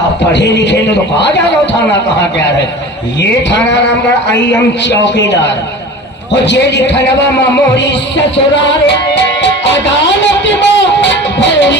आप पढ़े लिखे ने तो कहा जानो थाना कहाँ क्या है। ये थाना नाम का आई एम चौकीदार और जे लिखनवा मामोरी ससुराल अदालत में भोरी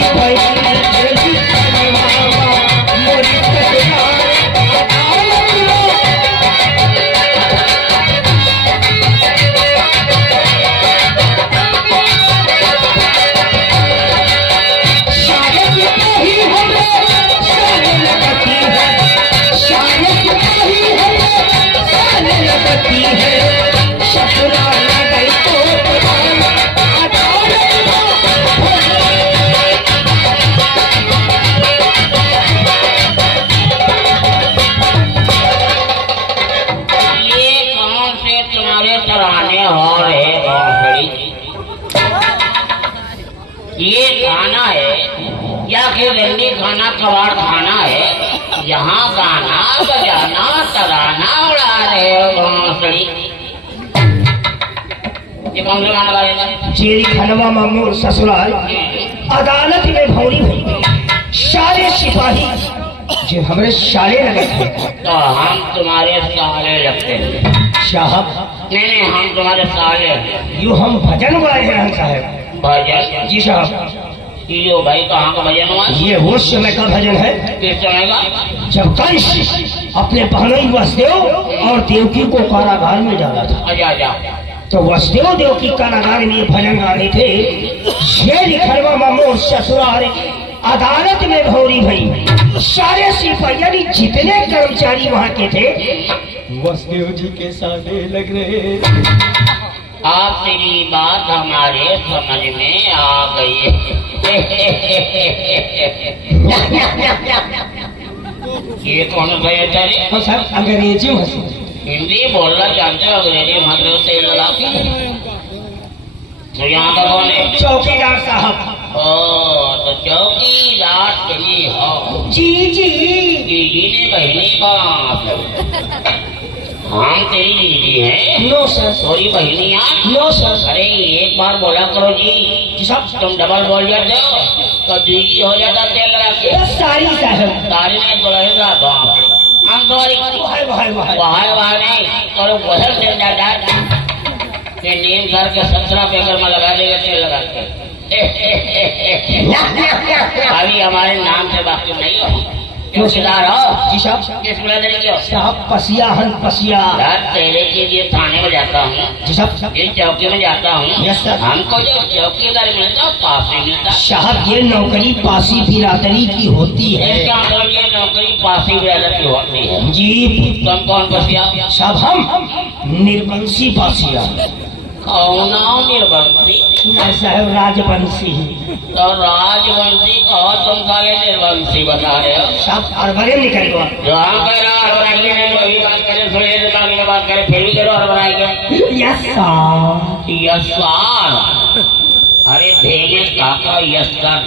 ये खाना है या फिर रंडी खाना कबाड़ खाना है, यहाँ गाना बजाना तराना उड़ा रहे हो बांसुरी। ये कौन सा गाना गाएगा? जेरी खनवा मामूर ससुराल अदालत में भौरी हुई सारे सिपाही जो हमारे साले लगे थे। तो हम तुम्हारे साले लगते हैं साहब? नहीं, हम तुम्हारे साले। यू हम भजन गाए हैं साहब। भजन? जी साहब। यो भाई कहाँ का भजन हुआ? ये वो समय का भजन है। किस समय का? जब कंस अपने बहनोई वसुदेव और देवकी को कारागार में डाला था। अच्छा। तो वसुदेव देवकी कारागार में भजन गा रहे थे। ये लिखनवा मामूर ससुराल अदालत में भौरी भई सारे सिपाही जितने कर्मचारी वहाँ के थे वसुदेव जी के सामने लग रहे। आप तेरी बात हमारे समझ में आ गई। ये कौन गए तेरे? हाँ सर, अंग्रेजी में हिंदी बोलना जानते हो, अंग्रेजी मतलब से लगा के। तो यहाँ का कौन है? चौकीदार साहब। तो चौकीदार तुम्ही हो? जी जी। दीदी ने बहनी का हम तेरी दीदी है? No sir. थोड़ी बहनिया? No sir. अरे एक बार बोला करो जी सब, तुम डबल बोल जाते हो तो दीदी हो जाता तेल लगा के। सारी साहब। सारी नहीं बोलेगा हम सॉरी वाह नहीं करो बदल से दादा ये नीम घर के 17 पेकर में लगा देगा तेल लगा के। अभी हमारे नाम से बाकी नहीं हो। चौकीदार हो? जी साहब। किस ब्रदर की हो? साहब पसिया हन पसिया। यार तेरे के लिए थाने में जाता हूँ। जी साहब। ये चौकी में जाता हूँ। Yes sir. हमको जो चौकीदार मिलता पासी मिलता। साहब ये नौकरी पासी बिरादरी की होती है। क्या ये नौकरी पासी बिरादरी की होती है? जी। तुम कौन पसिया? साहब हम निर्वंशी पासिया। कौन निर्वंशी? नहीं साहब राजवंशी। तो राजवंशी कहो, तुम साले निर्वंशी बता रहे हो। साहब अरबरे निकल गया। जो हम कह रहा हरबराई नहीं, वही बात करे सुने की बात करे फिर भी करो हरबराई के। Yes sir. Yes sir. अरे धेने काका यस कर,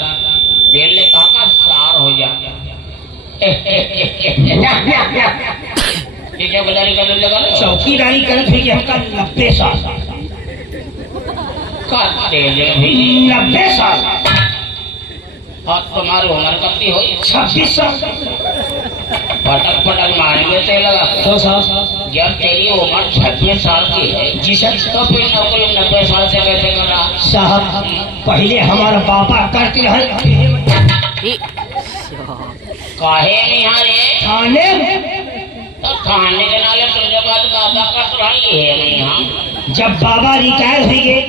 देले काका सार हो जा। चौकीदारी कर लगा। चौकीदारी कर फिर हमका 90 साल। 90 साल। और तुम्हारी उम्र कितनी हो? 26 साल। पटक मारेंगे तो लगा। तो साहब जब तेरी उम्र 26 साल की है जी सर, तो फिर नौकरी 90 साल से कैसे कर रहा? साहब पहले हमारा पापा करते रहे काहे नहीं हारे थाने। तो खाने के नाले तुझे बात बाबा का सुनाई है नहीं। यहाँ जब बाबा रिटायर हो गए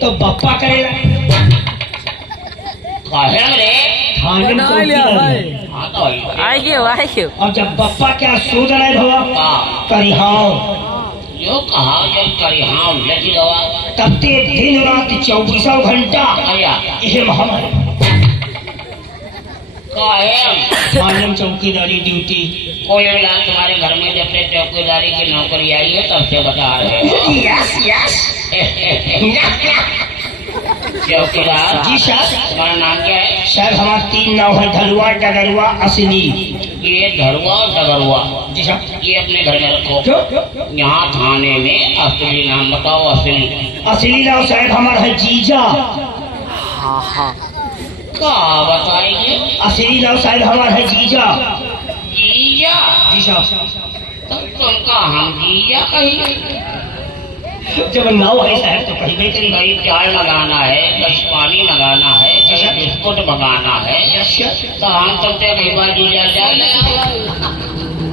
तो बप्पा करेगा। काहे रे थाने में हाँ तो आइए। और जब बप्पा क्या सूद नहीं हुआ करिहाओ जो कहा जब करी हाँ लगी दवा तब ते दिन रात 24 घंटा ये महामारी काहे चौकीदारी ड्यूटी। कोई मिला तुम्हारे घर में जब से चौकीदारी की नौकरी आई है तब से बता रहे हो। Yes yes. चौकीदार जी सर। तुम्हारा नाम क्या है? सर हमारा 3 नाम है, धरुआ डगरुआ असली। ये धरुआ और डगरुआ जी सर। ये अपने घर में रखो। क्यों? यहाँ थाने में असली नाम बताओ। असली नाम साहब हमारा है जीजा। क्या बताएंगे? असली नाम साहब हमारा है जीजा। जी साहब। तो तुमका हम जीजा कहीं जब नाव है साहब तो कहीं भी करी कहीं चाय मंगाना है, कहीं पानी मंगाना है, कहीं बिस्कुट मंगाना है, तो हम तुमसे कहीं बार जीजा जाए।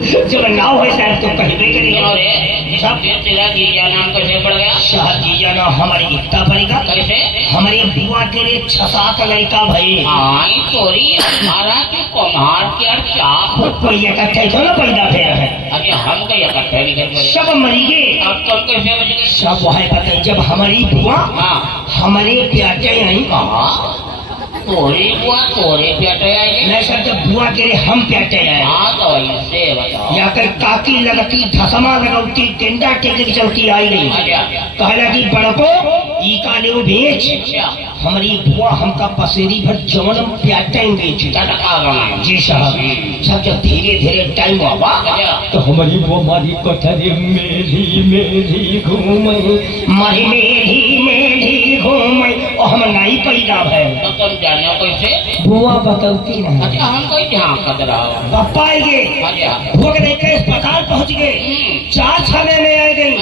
जब नाव है साहब तो कहीं भी करी अरे सब फिर तेरा जीजा नाम कैसे पड़ गया? साहब जीजा ना हमारी इतना पड़ेगा कैसे? हमारे बुआ के लिए 6-7 लड़का भाई आई चोरी हमारा तो कुम्हार के चाप कोई इकट्ठे थोड़ा पैदा फेरा है। अरे हम कहीं इकट्ठे नहीं कर सब मरी गए। अब तुम कैसे बच गए? सब वह पता जब हमारी बुआ हाँ हमारे प्याटे आई कहा तोरी बुआ तोरे प्याटे आएंगे? नहीं सर जब बुआ के लिए हम प्याटे आए हाँ तो इससे बताओ। या कहीं काकी लगती धसमा लगौती टेंडा टेके की चलती आई गई अच्छा कहला की बड़को ई का ले बेच अच्छा हमारी बुआ हमका पसेरी भर जवन प्याटे बेच टटका बनाए। जी साहब। सब जब धीरे धीरे टाइम हुआ तो हमारी बुआ मारी कटरे मेरी मेरी घूमे मारी मेरी घूमे और हम नहीं पैदा भय तो तुम जानो कैसे? बुआ बतौती नहीं। अच्छा हम कोई ध्यान कर रहा हूँ। पप्पा आई गए अच्छा बुआ के देख के अस्पताल पहुँच गए 4 समय में आ गई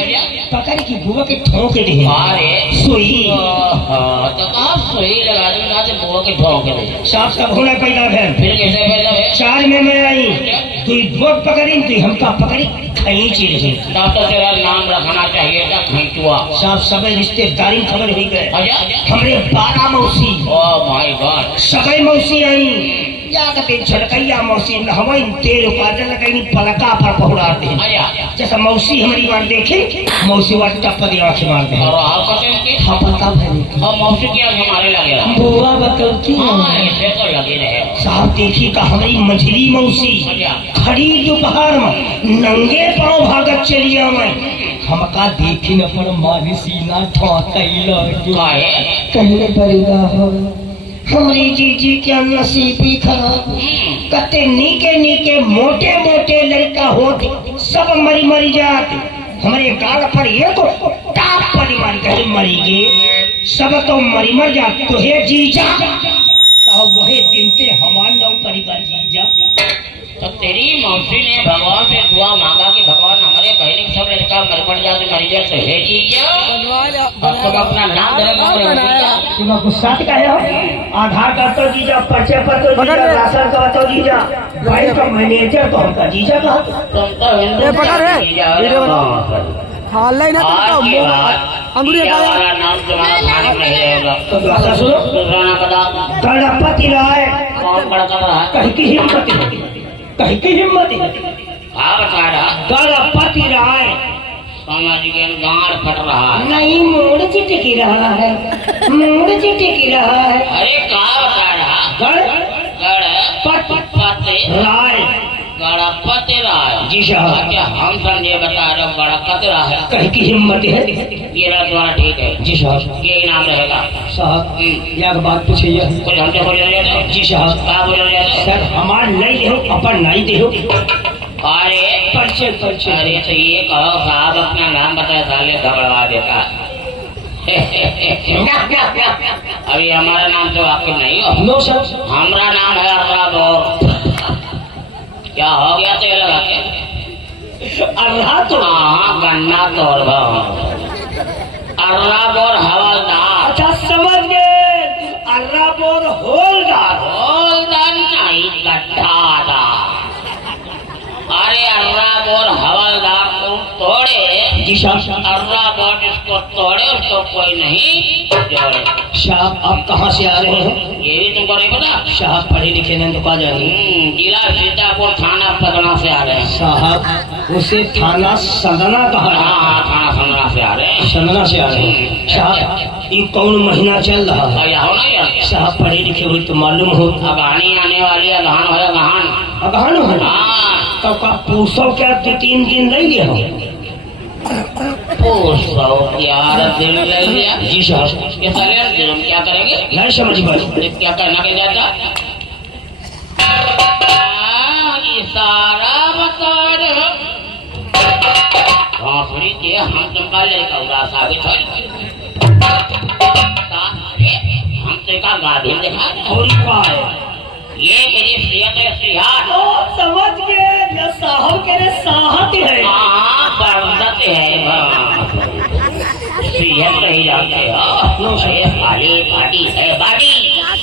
पकड़ की बुआ के ठोक दी अरे सुई तो कहा सुई लगा दूंगा तो बुआ के ठोक दे। साफ सब होना पैदा भैन फिर कैसे पैदा है? 4 में आई तू बुआ पकड़ी तू हमका पकड़ी खींची रही डॉक्टर तेरा नाम रखना चाहिए था खींचुआ। साफ सब रिश्तेदारी खबर हुई गए अच्छा हमरे 12 मौसी ओह माय गॉड सबई मौसी आई जागते झड़कैया मौसी हवाई तेल उपादन लगाई पलका पर पहुड़ा दे अच्छा जैसा मौसी हमारी बार देखे मौसी वाट टप्पा दी आँख मार दे और आप कहते हैं कि हाँ पता भरी हम मौसी की आँख हमारे लगे रहा। बुआ बतौती हाँ ऐसे तो लगे रहे। साहब देखी का हमारी मझली मौसी अच्छा खड़ी दोपहर में नंगे पाँव भागत चलिया मैं हमका देखी न पर मारी सीना ठोकैला काहे? कहले पड़ेगा हो हमारी जीजी क्या नसीबी खराब कते नीके नीके मोटे मोटे लड़का होते सब मरी मरी जाते हमारे गाल पर ये तो टाप पर मर मरी गए सब तो मरी मर जाते तो हे जीजा तो वही दिन ते हमार नौ परिवार जीजा तो तेरी मौसी ने भगवान से दुआ मांगा कि भगवान हमारे बहनी सब लड़का मर जाते मरी जाए तो हे जीजा अब तुम अपना नाम तुम गुस्सा का है आधार कार्ड तो जीजा पर्चे पर तो जीजा राशन का तो जीजा भाई का मैनेजर तो हमका जीजा का तुम तो अंगुली वाला नाम तुम्हारा थाने में नहीं रहेगा। तो दूसरा सुनो दूसरा नाम बताओ। गणपति राय कौन बड़ा कर रहा है? कहीं की हिम्मत है कहीं की हिम्मत है हाँ बता रहा गणपति राय समझ के गाड़ फट रहा है। नहीं मोड़ चिटकी रहा है मोड़ चिटकी रहा है अरे कहा बता रहा? गणपति राय गणपति राय। जी साहब। अच्छा हम समझे बता रहे हो गणपति राय। कहीं की हिम्मत है ये तुम्हारा ठीक है। जी साहब। ये नाम रहेगा साहब यह बात पूछिए कुछ हमसे बोल रहे जी साहब। क्या बोल रहे सर हमार नहीं दे अपन नहीं दे अरे परिचय परिचय अरे तो ये कहो साहब अपना नाम बताए साले घबरा देता। अभी हमारा नाम तो आपके नहीं हो। नो सर हमारा नाम है अर्राबोर। क्या हो गया तो ये लगा के अल्लाह तो हाँ गन्ना तोड़ अर्राबोर हवलदार। अच्छा समझ गए अर्राबोर होलदार होलदार नहीं गड्ढादार। अरे अर्राबोर हवलदार तुम तोड़े जी साहब। अर्राबोर इसको तोड़े उसको कोई नहीं जोड़े। साहब आप कहाँ से आ रहे हैं? ये भी तुमको नहीं पता? साहब पढ़े लिखे नहीं तो कहा जाएंगे जिला सीतापुर थाना पटना से आ रहे हैं। साहब उसे थाना सदना कहा हाँ हाँ थाना सदना से आ रहे हैं। सदना से आ रहे हैं साहब। ये कौन महीना चल रहा है? हो ना यार साहब पढ़े लिखे हुए तो मालूम हो अगहानी आने वाली अगहान हो अगहान। अगहान है हाँ तो का पूछो क्या 2-3 दिन नहीं गए हो? यार दिन ले लिया। जी साहब। ये साले हम क्या करेंगे? नहीं समझ पाए क्या करना के जाता? इशारा बता रहे घोंसड़ी के हम तुमका लेकर उदास आगे हम तुमका गाड़ी दिखा और क्या है? ये मेरी सियात है सियात। समझ गए न साहब के जाते हो ये खाली बाड़ी है बाड़ी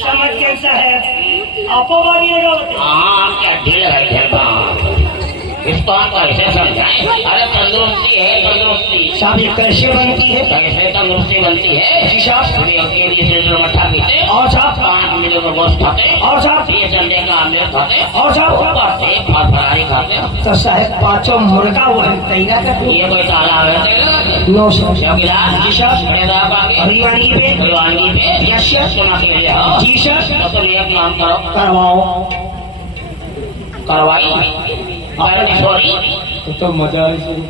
समझ कैसा है आपो बाड़ी लगाओ हाँ क्या ढील है इसको हम कैसे समझाएं? अरे तंदुरुस्ती है तंदुरुस्ती साहब ये कैसे बनती है? कैसे तंदुरुस्ती बनती है जी साहब। से मट्ठा पीते और साहब 5 मिनट का गोश्त खाते और साहब 20 अंडे का आमलेट खाते और साहब ऊपर से फरारी खाते। तो साहब पांचों मुर्गा वो तैयार कर ये कोई तालाब है नो सर चौकीदार जी साहब बड़े साहब आगे हरियाणी पे हलवानी पे यस सर सुना के लिए हो जी सर तो तुम एक काम करो करवाओ करवाई सॉरी तो मजा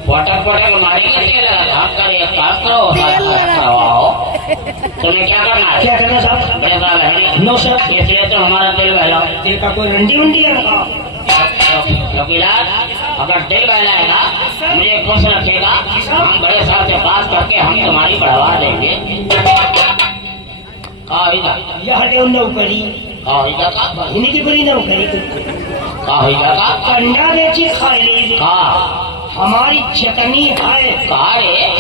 वाटर पड़े मारेंगे तेल हम करे एक काम करो करवाओ तुम्हें क्या करना है क्या करना साहब? बड़े साहब है नो सर इसलिए तो हमारा दिल बहलाओ तेल का कोई रंडी वंडी है ना? चौकीदार अगर दिल बहलाएगा मुझे खुश रखेगा हम बड़े साहब से बात करके हम तुम्हारी बढ़वा देंगे यह हटे नौकरी इन्हीं की बड़ी नौकरी कंडा बेची खाई हमारी चटनी है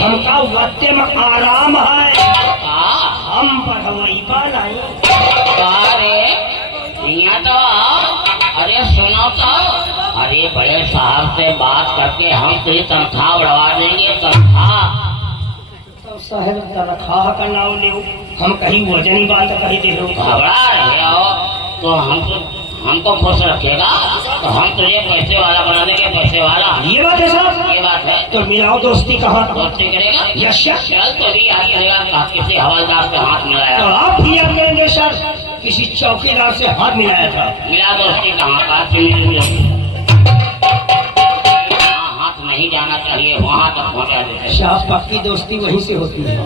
हमका वक्त में आराम है हम बढ़वई बनाए तो अरे सुनो तो अरे बड़े साहब से बात करके हम तेरी तनख्वाह बढ़वा देंगे तनख्वाह तो साहब तनख्वाह का नाम ले हम कहीं वजनी बात कही दे घबरा रहे हो तो हमको खुश रखेगा तो हम तुझे पैसे वाला बना देंगे पैसे वाला ये बात है साहब ये बात है तो मिलाओ दोस्ती कहाँ दोस्ती करेगा यस सर चल तो भी याद करेगा किसी हवलदार से हाथ तो मिलाया आप भी याद करेंगे सर किसी चौकीदार से हाथ मिलाया था मिला दोस्ती कहाँ का हाथ नहीं जाना चाहिए वहाँ तक पहुँचा देते साहब पक्की दोस्ती वहीं से होती है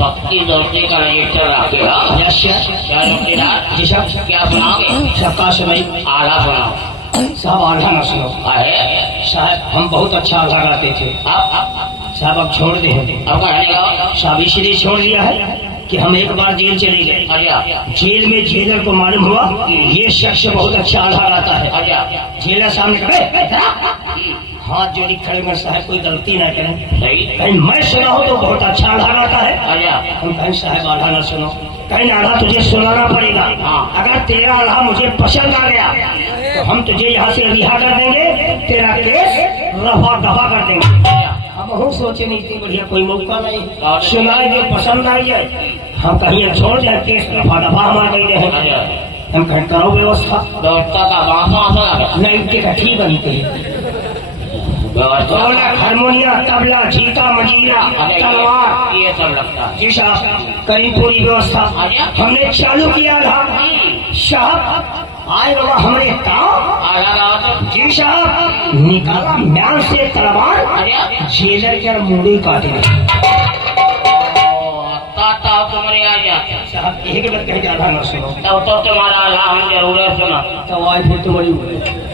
पक्की दोस्ती का रजिस्टर रखेगा यस सर क्या चौकीदार जी साहब क्या सुनाओगे सबका समय आधा सुनाओ साहब आधा न सुनो है साहब हम बहुत अच्छा आधा गाते थे अब साहब अब छोड़ दे अब कहने लगा साहब इसलिए छोड़ दिया है कि हम एक बार जेल चले गए अच्छा जेल में जेलर को मालूम हुआ ये शख्स बहुत अच्छा आधा गाता है अच्छा जेलर सामने खड़े हाथ जोड़ी खड़े में साहब कोई गलती ना करें सही कहीं मैं सुना हो तो बहुत अच्छा आधा गाता है अच्छा हम कहीं साहब आधा ना सुनो कहीं आधा तुझे सुनाना पड़ेगा हाँ। अगर तेरा आधा मुझे पसंद आ गया तो हम तुझे यहाँ से रिहा कर देंगे तेरा केस रफा दफा कर देंगे अब हम सोचे नहीं थी बढ़िया कोई मौका नहीं सुनाए जो पसंद आई जाए हम कहीं छोड़ जाए केस रफा दफा हमारा नहीं रहे हम कहीं करो व्यवस्था व्यवस्था का बांसा नहीं टिकठी बनती है हारमोनिया तबला झीका मजीरा तलवार ये सब लगता है जी साहब करी पूरी व्यवस्था हमने चालू किया था साहब आए बाबा हमारे गाँव जी साहब निकाला म्यान से तलवार जेलर के मुड़ी काटे तुम्हारे आ जाते साहब एक बार कहीं ज्यादा न सुनो तब तो तुम्हारा अल्लाह हम जरूर सुना तो आज फिर तुम्हारी हुए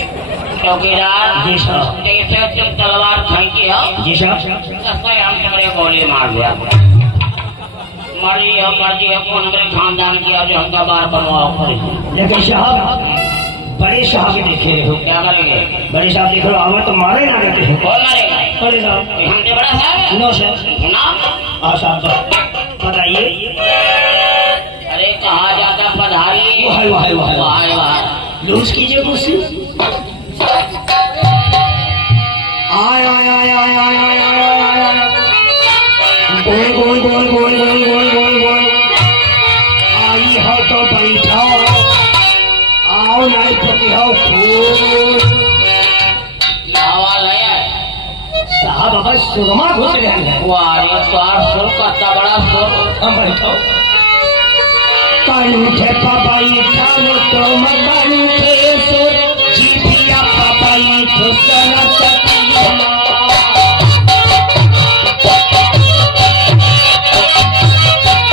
चौकीदार जी साहब कैसे तुम तलवार फेंकी हो जी साहब सस्ता हम तुम्हारे गोली मार दिया मर्जी है कौन हमारे खानदान किया जो हमका बार बनवाओ लेकिन साहब बड़े साहब देखे हो क्या करेंगे बड़े साहब देख लो आवा तो मारे ना देते हैं कौन मारेगा बड़े साहब हमसे बड़ा साहब नो सर सुना साहब बताइए अरे कहा जाता पधारी लूज कीजिए कुर्सी आय आय आय आय आय आय आय आय आय गोल गोल गोल गोल गोल गोल गोल गोल आई हो तो बैठाओ आओ नहीं पति हो फूल आवाज है साहब अब सुरमा घुस रहे हैं वारे द्वार सुर का बड़ा सुर हम बैठो कंठ पर बैठा तुम कंठ